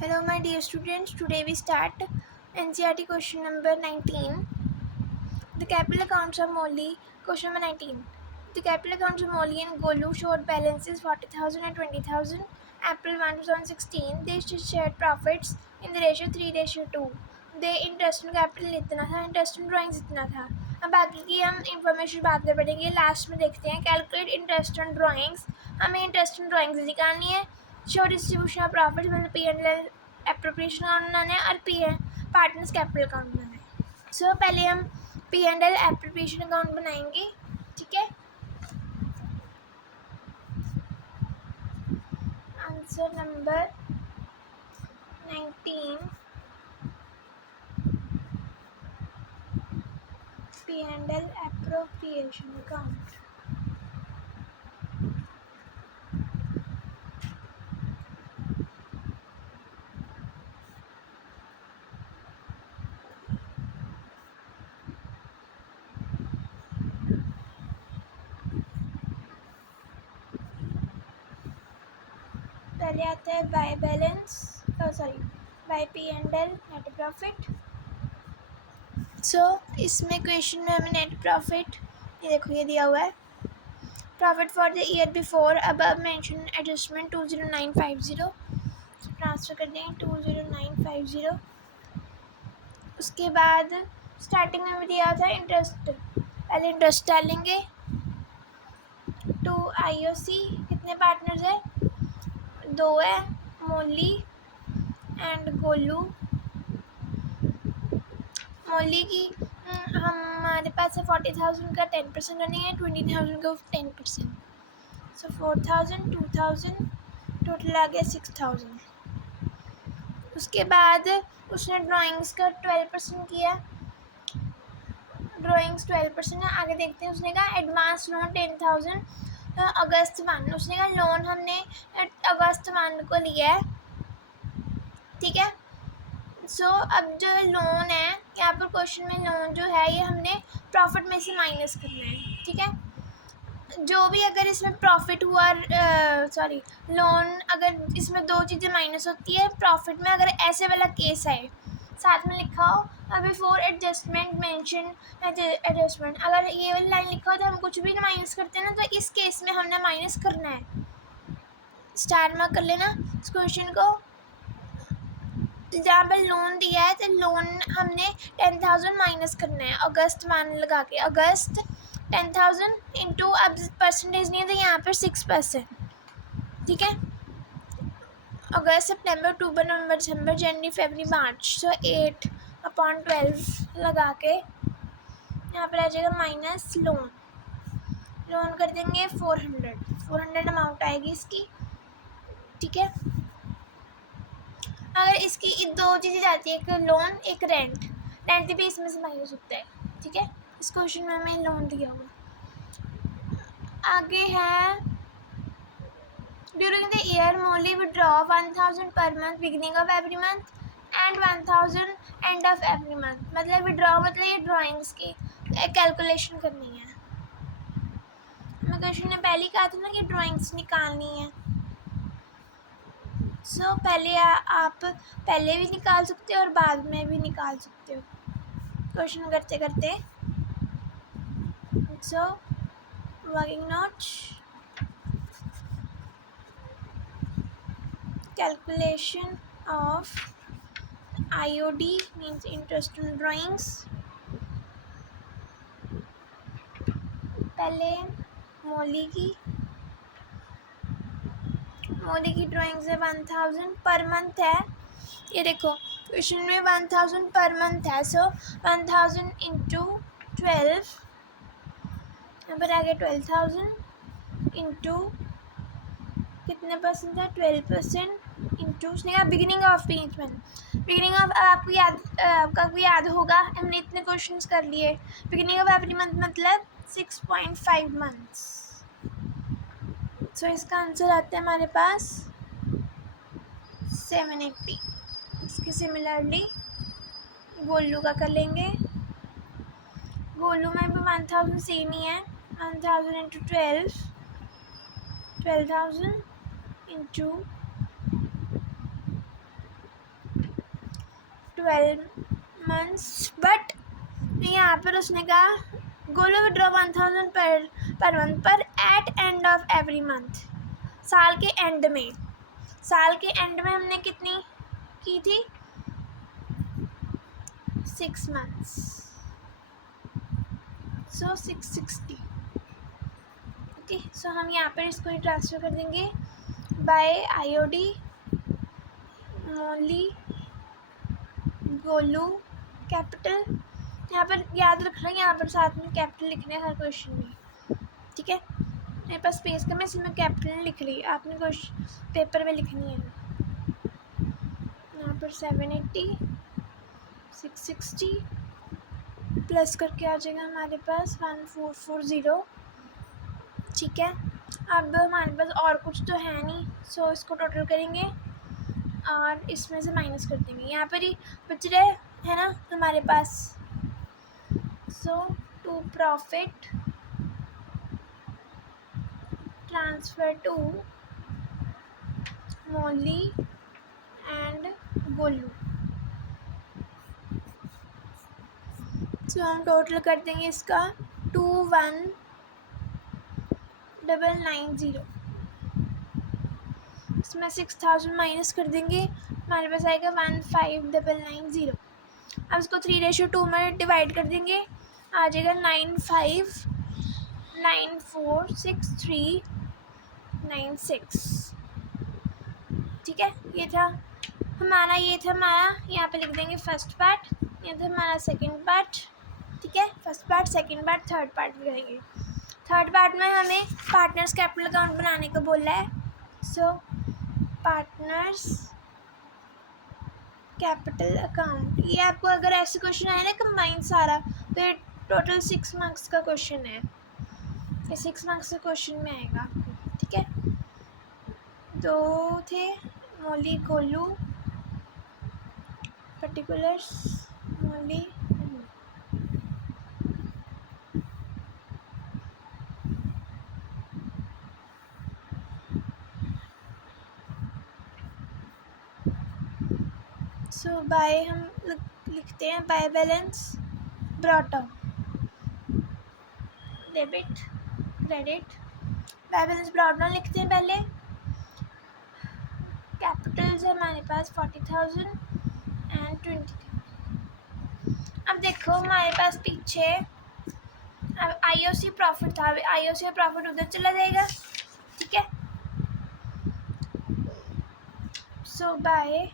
Hello my dear students, today we start NCERT question number 19. The capital accounts of Molly, question number 19. The capital accounts of Molly and Golu showed balances 40,000 and 20,000. April 1, 2016, they shared profits in the ratio 3:2. They interest on capital इतना था, interest on drawings इतना था. अब बाकी की हम information बाद में पढ़ेंगे, लास्ट में देखते हैं. कैलकुलेट इंटरेस्ट ऑन ड्राइंग्स, हमें इंटरेस्ट ऑन ड्राइंग्स निकालनी है. शो डिस्ट्रीब्यूशन ऑफ प्रॉफिट मतलब P&L एप्रोप्रिएशन अकाउंट बनाना है और पार्टनर्स कैपिटल अकाउंट बनाना है. सो पहले हम P&L एप्रोप्रिएशन अकाउंट बनाएंगे. ठीक है. Answer number 19, P&L appropriation account. पहले आता है by balance, by P&L net profit. So इसमें क्वेश्चन में हमें नेट प्रॉफिट, ये देखो ये दिया हुआ है. Profit for the year before above mention adjustment 20950. Transfer कर दें 20950. उसके बाद स्टार्टिंग में भी दिया था इंटरेस्ट. पहले इंटरेस्ट डालेंगे. टू IOC कितने पार्टनर्स है? 2 है, मोली एंड गोलू. मोली की हमारे पास है 40,000 का 10% रनिंग है, 20,000 का 10%. सो 4,000, 2,000, टोटल आ गया 6,000. उसके बाद उसने ड्राइंग्स का 12% किया. ड्राइंग्स 12% है. आगे देखते हैं. उसने कहा एडवांस लोन 10,000 अगस्त 1. उसने कहा लोन हमने अगस्त 1 को लिया है. ठीक है. सो अब जो लोन है यहाँ पर क्वेश्चन में, लोन जो है ये हमने प्रॉफिट में से माइनस करना है. ठीक है. जो भी अगर इसमें प्रॉफिट हुआ, लोन अगर इसमें 2 चीज़ें माइनस होती है प्रॉफिट में, अगर ऐसे वाला केस है साथ में लिखा हो बिफोर एडजस्टमेंट मेंशन एडजस्टमेंट, अगर ये वाली लाइन लिखा हो तो हम कुछ भी माइनस करते हैं ना, तो इस केस में हमने माइनस करना है. स्टार मार्क कर लेना इस क्वेश्चन को. जहाँ पर लोन दिया है तो लोन हमने 10,000 माइनस करना है अगस्त 1 लगा के. अगस्त 10,000 इंटू, अब परसेंटेज नहीं है तो यहाँ पर 6%. ठीक है. अगस्त, सितंबर, अक्टूबर, नवंबर, दिसंबर, जनवरी, फरवरी, मार्च. सो 8/12 लगा के यहाँ पर आ जाएगा माइनस लोन. लोन कर देंगे 400 अमाउंट आएगी इसकी. ठीक है. अगर इसकी 2 चीज़ें जाती है, एक लोन एक रेंट. रेंट भी इसमें से माइनस होता है. ठीक है. इस क्वेश्चन में हमें लोन दिया हुआ. आगे है during the year Molly withdraw 1,000 पर month beginning of every month and 1,000 end of every month. मतलब विड्रॉ मतलब ये ड्राइंग्स की कैलकुलेशन करनी है. मैं क्वेश्चन ने पहले कहा था ना कि ड्राइंग्स निकालनी है. सो पहले आप पहले भी निकाल सकते हो और बाद में भी निकाल सकते हो क्वेश्चन करते करते. So working note, calculation of IOD means interest on drawings. पहले मोली की ड्राइंग्स है 1,000 पर मंथ है. ये देखो क्वेश्चन में 1,000 पर मंथ है. सो 1,000 इंटू 12, यहाँ पर आ गया 12,000 इंटू कितने परसेंट है 12% इंटू, उसने कहा बिगिनिंग ऑफ बिगिनिंग ऑफ, आपका भी याद होगा हमने इतने क्वेश्चंस कर लिए. बिगिनिंग ऑफ एवरी मंथ मतलब 6.5 मंथ्स. सो इसका आंसर आता है हमारे पास 780. इसके सिमिलरली गोलू का कर लेंगे. गोलू में भी 1,000 सेम ही है. 1,000 इंटू 12,000 इंटू 12 months, बट यहाँ पर उसने कहा गोलू विड्रॉ 1000 पर मंथ पर at end of every month, साल के एंड में। साल के एंड में हमने कितनी की थी? 6 months, सो 660। ओके, सो हम यहाँ पर इसको ही ट्रांसफ़र कर देंगे बाय IOD मोली गोलू कैपिटल। यहाँ पर याद रखना, यहाँ पर साथ में कैपिटल लिखने हैं हर क्वेश्चन में, ठीक है। मेरे पास स्पेस कम है इसलिए मैं कैपिटल लिख रही, आपने क्वेश्चन पेपर में लिखनी है। यहाँ पर 780 660 प्लस करके आ जाएगा हमारे पास 1440, ठीक है। अब हमारे पास और कुछ तो है नहीं, सो इसको टोटल करेंगे और इसमें से माइनस कर देंगे। यहाँ पर ही बच रहे है ना हमारे पास। So to profit transfer to Molly and Golu, so हम टोटल कर देंगे इसका 21,990। इसमें 6000 माइनस कर देंगे, हमारे पास आएगा 15,990। अब इसको 3:2 में डिवाइड कर देंगे, आ जाएगा 95946396, ठीक है। ये था हमारा यहाँ पे लिख देंगे फर्स्ट पार्ट, ये था हमारा सेकंड पार्ट, ठीक है। First part, second part, third part भी करेंगे। थर्ड पार्ट में हमें पार्टनर्स कैपिटल अकाउंट बनाने को बोला है। सो पार्टनर्स कैपिटल अकाउंट, ये आपको अगर ऐसे क्वेश्चन आए ना कंबाइन सारा, तो ये टोटल 6 मार्क्स का क्वेश्चन है, ये 6 मार्क्स का क्वेश्चन में आएगा आपको, ठीक है। दो थे मोली गोलू, पर्टिकुलर्स मोली सो बाय हम लिखते हैं by balance brought up, debit credit, by balance brought down लिखते हैं पहले। कैपिटल्स है हमारे पास 40,000 एंड 20,000। अब देखो हमारे पास पीछे अब IOC प्रॉफिट था, IOC प्रॉफिट उधर चला जाएगा, ठीक है। सो बाय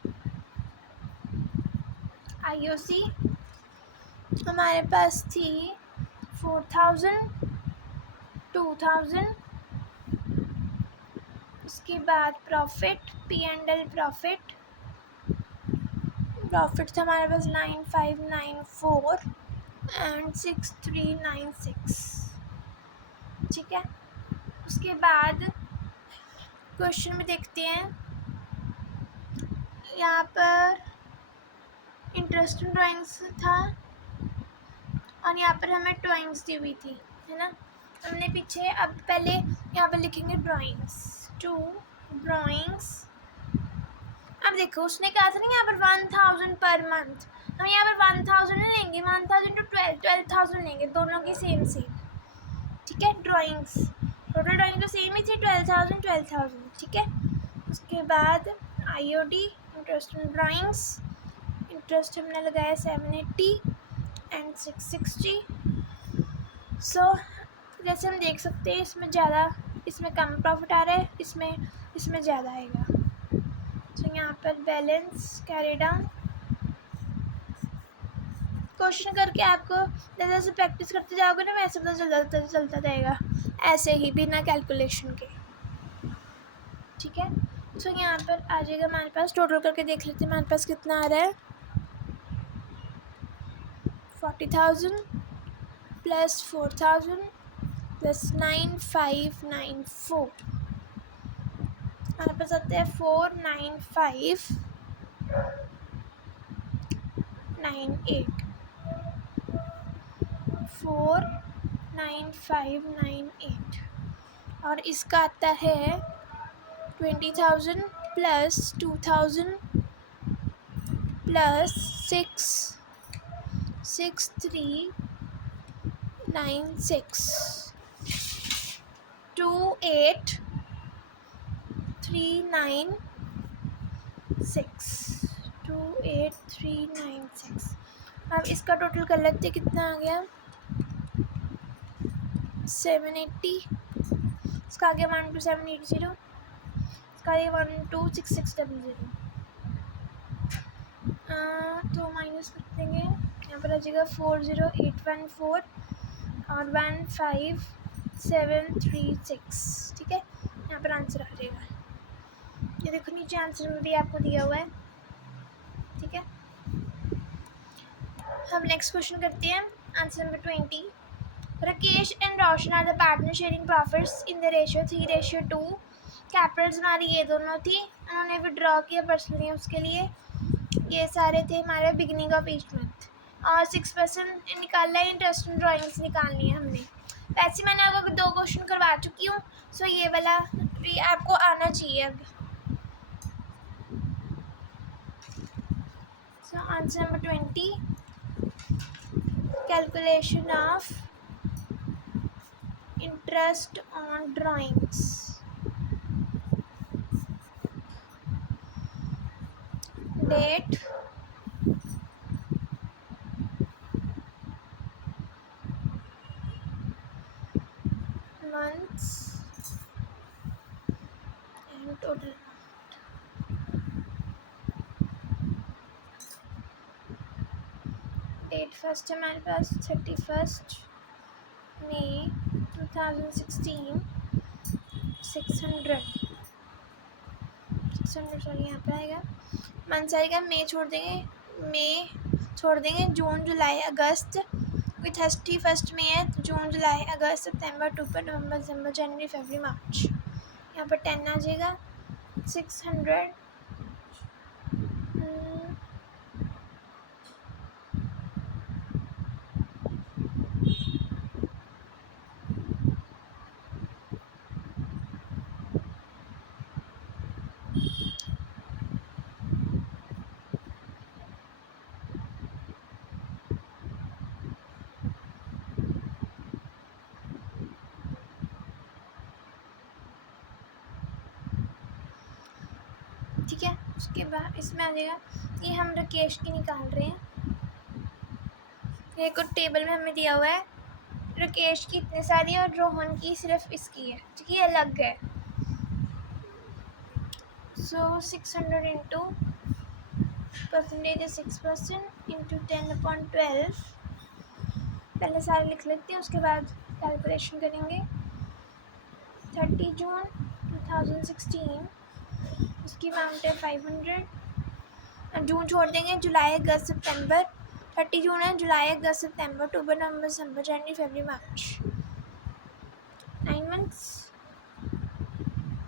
IOC हमारे पास थी 4,000 2,000, उसके बाद प्रॉफिट P&L प्रॉफिट था हमारे पास 9594 एंड 6396, ठीक है। उसके बाद क्वेश्चन में देखते हैं, यहाँ पर इंटरेस्ट ड्राइंग्स था और यहाँ पर हमें ड्राइंग्स दी हुई थी, है ना। हमने पीछे अब पहले यहाँ पर लिखेंगे ड्राइंग्स, टू ड्राइंग्स। अब देखो उसने कहा था ना यहाँ पर 1000 पर मंथ, हम यहाँ पर 1000 नहीं लेंगे, 1000 to 12,000 लेंगे, दोनों की सेम, ठीक है। ड्राइंग्स टोटल ड्राइंग तो सेम ही थी, 12,000, ठीक है। उसके बाद IOD interest in drawings, interest हमने लगाया 780 एंड 660। सो जैसे हम देख सकते हैं इसमें ज़्यादा, इसमें कम प्रॉफिट आ रहा है, इसमें ज़्यादा आएगा। सो यहाँ पर बैलेंस कैरी डाउन, क्वेश्चन करके आपको जैसे जैसे प्रैक्टिस करते जाओगे ना वैसे पता चलता जाएगा, ऐसे ही बिना कैलकुलेशन के, ठीक है। सो यहाँ पर आ जाएगा हमारे पास, टोटल करके देख लेते हैं हमारे पास कितना आ रहा है। 40,000 प्लस 4,000 प्लस 9594, हमारे पास आता है 49598 और इसका आता है 20,000 प्लस 2,000 प्लस 66396 28396 28396। अब इसका टोटल कर लेते कितना आ गया 780। इसका आ गया 12780। इसका आ गया 126600। तो माइनस कर देंगे, यहाँ पर आ जाएगा 40814 और 15736। ठीक है, यहाँ पर आंसर आ जाएगा। ये देखो नीचे आंसर में भी आपको दिया हुआ है। ठीक है, हम नेक्स्ट क्वेश्चन करते हैं। Answer number 20। Rakesh and Roshan are the partner sharing profits in the ratio 3:2। Capitals हमारी ये दोनों थी, उन्होंने विड्रॉ किया पर्सनली उसके लिए। ये सारे थे हमारे बिगिनिंग ऑफ ईच मंथ। और 6% निकालना है, इंटरेस्ट इन ड्राइंग्स निकालनी है हमने। वैसे मैंने आपको 2 क्वेश्चन करवा चुकी हूँ, सो ये वाला भी आपको आना चाहिए अब। So answer number 20, calculation of interest on drawings. Date, months and total amount। Date first है हमारे पास 31 मई 2016। 600 सॉरी यहाँ पर आएगा। मंथ आएगा मई छोड़ देंगे, जून जुलाई अगस्त। 31 मई है, जून जुलाई अगस्त सितंबर अक्टूबर नवंबर दिसंबर जनवरी फरवरी मार्च। यहाँ पर 10 आ जाएगा। 600 ठीक है। उसके बाद इसमें आ जाएगा, ये हम राकेश की निकाल रहे हैं। ये कुछ टेबल में हमें दिया हुआ है, राकेश की इतने सारी और रोहन की सिर्फ इसकी है, ठीक है, अलग है। सो 600 इंटू परसेंटेज है 6% इंटू 10/12। पहले सारे लिख लेते हैं, उसके बाद कैलकुलेशन करेंगे। 30 जून 2016, उसकी अमाउंट है 500। जून छोड़ देंगे, जुलाई अगस्त सितंबर। 30 जून है, जुलाई अगस्त सितंबर अक्टूबर नवंबर दिसंबर जनवरी फरवरी मार्च, 9 मंथ्स।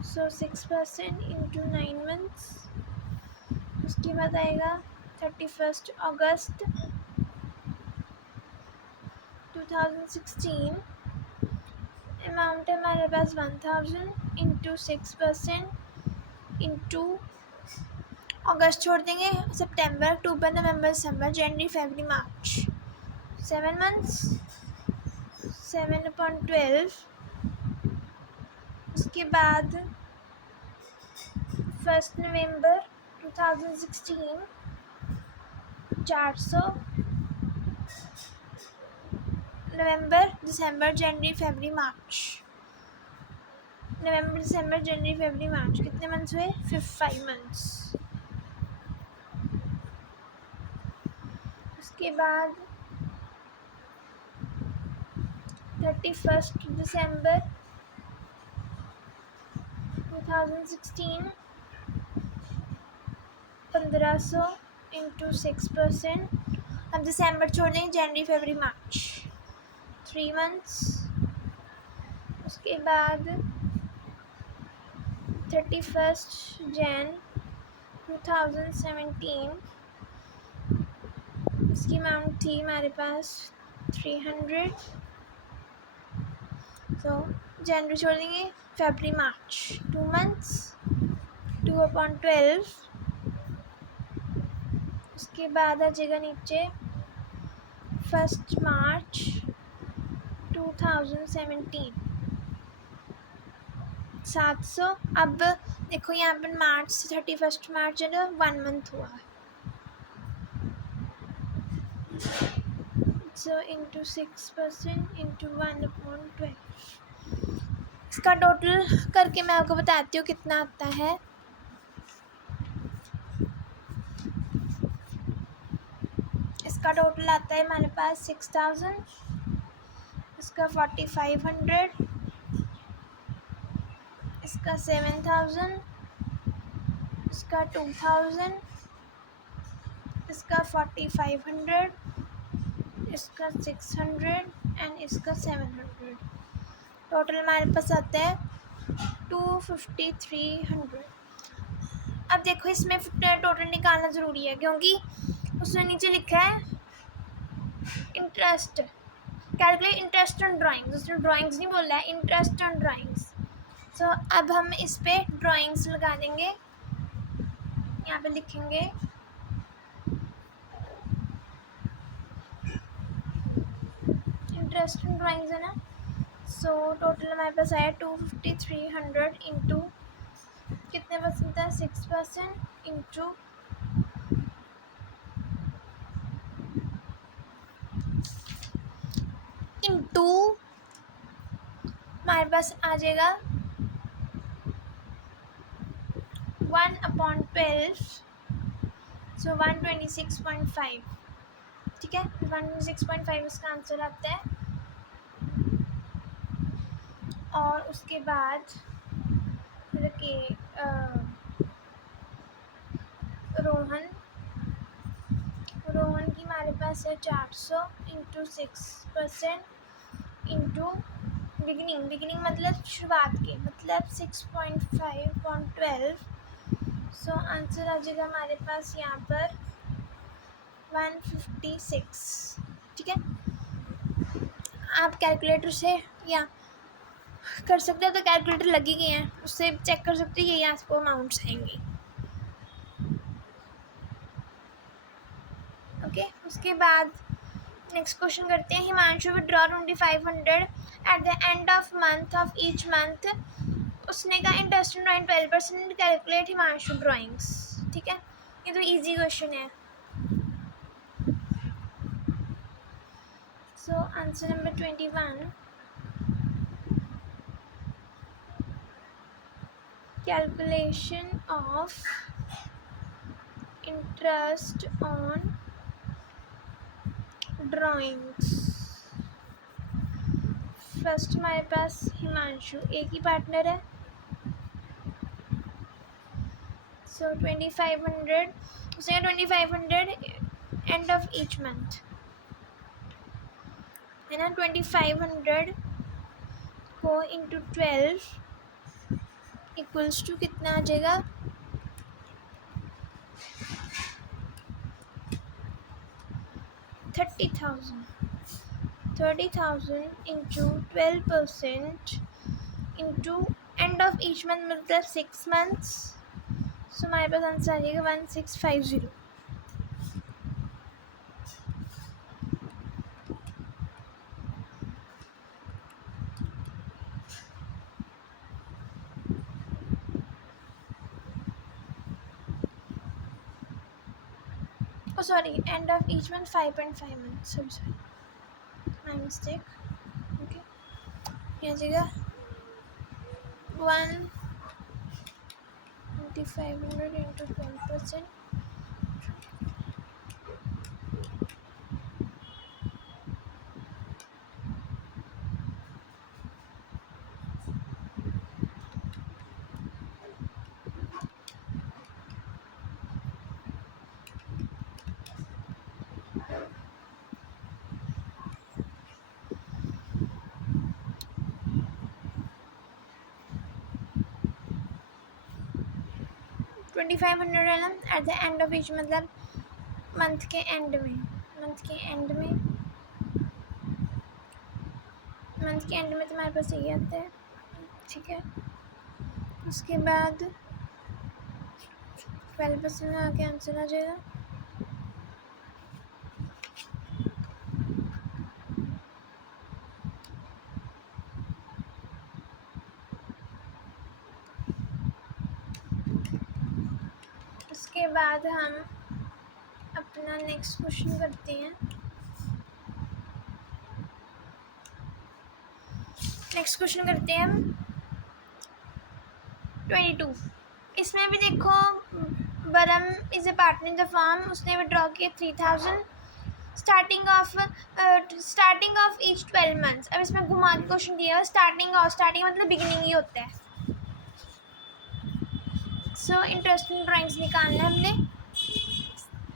सो 6% इंटू 9 मंथ्स। उसके बाद आएगा 31 अगस्त 2016। अमाउंट है हमारे पास 1000 इंटू 6% इंटू अगस्त छोड़ देंगे, सितंबर अक्टूबर नवंबर दिसंबर जनवरी फरवरी मार्च, 7 मंथ्स। 7/12। उसके बाद 1 नवंबर 2016 400। नवंबर दिसंबर जनवरी फरवरी मार्च, नवंबर दिसंबर जनवरी फरवरी मार्च कितने मंथ्स हुए? 5 मंथ्स। उसके बाद 31 दिसंबर 2016 1500 इंटू 6%। अब दिसंबर छोड़ देंगे, जनवरी फरवरी मार्च, 3 मंथ्स। उसके बाद 31 जन 2017, इसकी अमाउंट थी हमारे पास 300। तो जनवरी छोड़ देंगे, फरवरी मार्च, 2 मंथ्स। 2/12। उसके बाद आ जाएगा नीचे 1 मार्च 2017 700। अब देखो यहाँ पर मार्च से 31 मार्च है ना 1 मंथ हुआ है, सो इंटू 6% इंटू 1/12। इसका टोटल करके मैं आपको बताती हूँ कितना आता है। इसका टोटल आता है हमारे पास 6000, इसका 4500, इसका 7000, इसका 2000, इसका 4500, इसका 600 एंड इसका 700। टोटल हमारे पास आता है 25300। अब देखो इसमें टोटल निकालना ज़रूरी है क्योंकि उसने नीचे लिखा है interest, calculate interest on drawings. उसने ड्राइंग्स नहीं बोला है, इंटरेस्ट ऑन ड्राइंग्स। सो अब हम इस पे ड्राइंग्स लगा देंगे, यहाँ पे लिखेंगे इंटरेस्ट ऑन ड्राइंग्स है ना। सो टोटल हमारे पास आया 25300 इंटू कितने परसेंट था 6% इंटू हमारे पास आ जाएगा 1/12, सो 126.5। ठीक है, 126.5 इसका आंसर आता है। और उसके बाद मतलब कि रोहन की हमारे पास है 400 इंटू 6% इंटू बिगिनिंग मतलब शुरुआत के मतलब 6.5/12। सो आंसर आ जाएगा हमारे पास यहाँ पर 156। ठीक है, आप कैलकुलेटर से या कर सकते हो, तो कैलकुलेटर लगी गई हैं उससे चेक कर सकते हो, यही आपको अमाउंट्स आएंगी। ओके, उसके बाद नेक्स्ट क्वेश्चन करते हैं। Himanshu withdraw 2500 at the end of month of each month. उसने कहा interest on drawing 12%, calculate Himanshu drawings. ठीक है, ये तो इजी क्वेश्चन है। सो answer number 21, calculation of interest on drawings. First हमारे पास हिमांशु एक ही पार्टनर है, सो 2500 उसने 2500 एंड ऑफ ईच मंथ है ना। 2500 को इंटू 12 इक्वल्स टू कितना आ जाएगा 30,000। 30,000 into 12% into end of each month मतलब 6 मंथ्स। सो हमारे पास आंसर आ जाएगा 1650। Oh sorry, end of each month 5.5 months. Sorry, my mistake. Okay, here जाएगा 12500 into 12%। $2500 है ना at the end of each मतलब मंथ के एंड में तुम्हारे पास यही आता है। ठीक है, उसके बाद 12% आके आंसर आ जाएगा बाद हम अपना नेक्स्ट क्वेश्चन करते हैं। नेक्स्ट क्वेश्चन करते हैं हम 22। इसमें भी देखो Baram is a partner in the firm, उसने विड्रॉ किया 3000 स्टार्टिंग ऑफ ईच 12 मंथ्स। अब इसमें घुमा के क्वेश्चन दिया है स्टार्टिंग मतलब बिगिनिंग ही होता है। सो इंटरेस्टिंग ड्राइंग्स निकालना है हमने।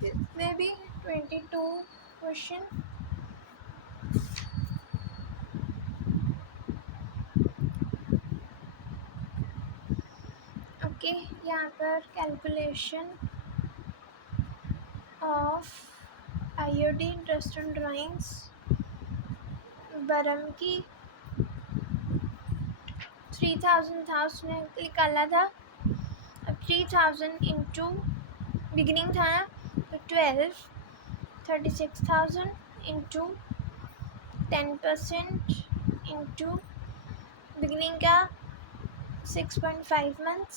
इसमें भी 22 क्वेश्चन। ओके, यहाँ पर calculation of IOD interesting drawings Baram की 3000 था, उसने निकाला था। अब 3000 इंटू बिगिनिंग था ना, तो 12, 36,000 इंटू 10% इंटू बिगिनिंग का 6.5 मंथ्स।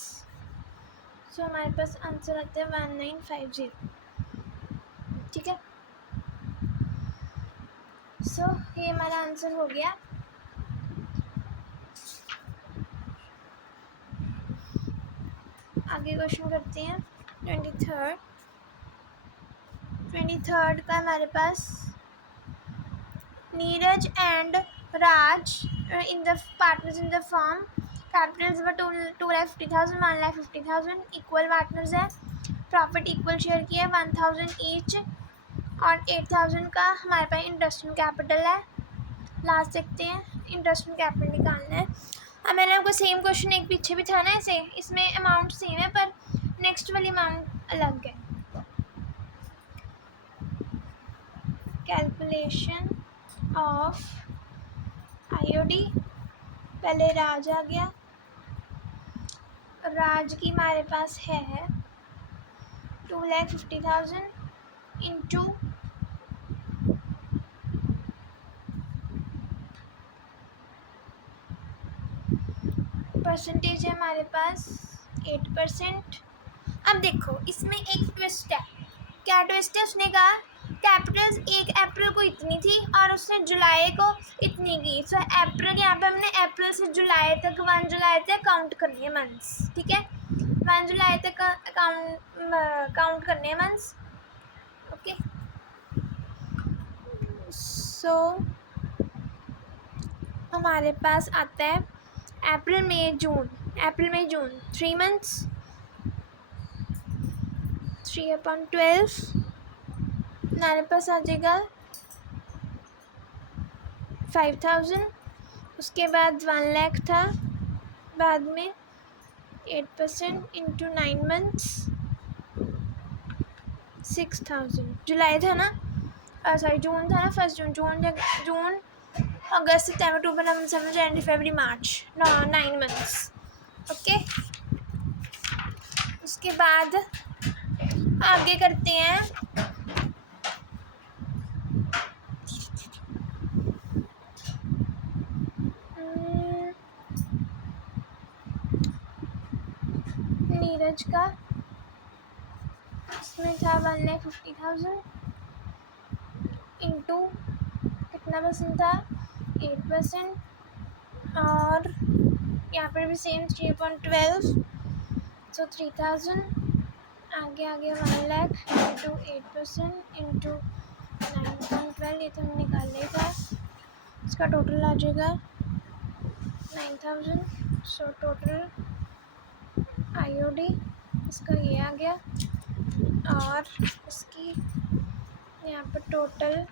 सो हमारे पास आंसर आता है 1950। ठीक है, सो ये हमारा आंसर हो गया। आगे क्वेश्चन करते हैं 23rd का हमारे पास Neeraj and Raj in the partners in the firm, capitals व 2,50,000 1,50,000, इक्वल पार्टनर्स है, प्रॉफिट इक्वल शेयर किया 1,000 ईच और 8,000 का हमारे पास इंटरेस्ट कैपिटल है। लास्ट देखते हैं, इंटरेस्ट कैपिटल निकालना है। अब मैंने आपको सेम क्वेश्चन एक पीछे भी था ना ऐसे, इसमें अमाउंट सेम है पर नेक्स्ट वाली अमाउंट अलग है। कैलकुलेशन ऑफ आईओडी, पहले राज आ गया। राज की हमारे पास है 2,50,000 इंटू परसेंटेज है हमारे पास 8%। अब देखो इसमें एक ट्विस्ट है। क्या ट्विस्ट है? उसने कहा कैपिटल्स 1 अप्रैल को इतनी थी और उसने जुलाई को इतनी की। सो अप्रैल, यहाँ पे हमने अप्रैल से जुलाई तक 1 जुलाई तक काउंट करनी है मंथ्स। ठीक है, 1 जुलाई तक काउंट करने हैं मंथ्स। ओके, सो हमारे पास आता है अप्रैल मई जून 3 मंथ्स, 3/12 हमारे पास आ जाएगा 5,000। उसके बाद 1 लाख था, बाद में 8% इंटू 9 मंथ्स 6,000। जुलाई था ना, सॉरी जून था ना, 1 जून अगस्त सितंबर अक्टूबर नवंबर दिसंबर जनवरी फरवरी मार्च, 9 मंथ्स। ओके, उसके बाद आगे करते हैं नीरज का। इसमें था 1,50,000 इंटू कितना परसेंट था, 8%, और यहाँ पर भी सेम 3/12, सो 3,000। आगे 1 लाख इंटू 8% इंटू 9/12, ये तो हमने निकाल लिया था। इसका टोटल आ जाएगा 9,000। सो टोटल आईओडी इसका ये आ गया, और इसकी यहाँ पर टोटल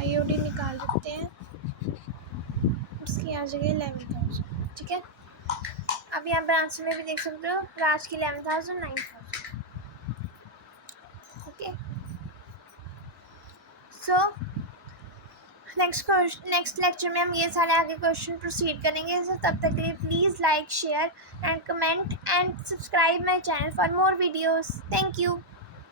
आईओडी निकाल सकते हैं, इसकी आ जाएगी 11,000। ठीक है, अब यहाँ पर आंसर में भी देख सकते हो राज की 11,000 9,000। ओके, सो नेक्स्ट लेक्चर में हम ये सारे आगे क्वेश्चन प्रोसीड करेंगे। सो तब तक के लिए please like, share and comment and subscribe my channel for more videos. Thank you.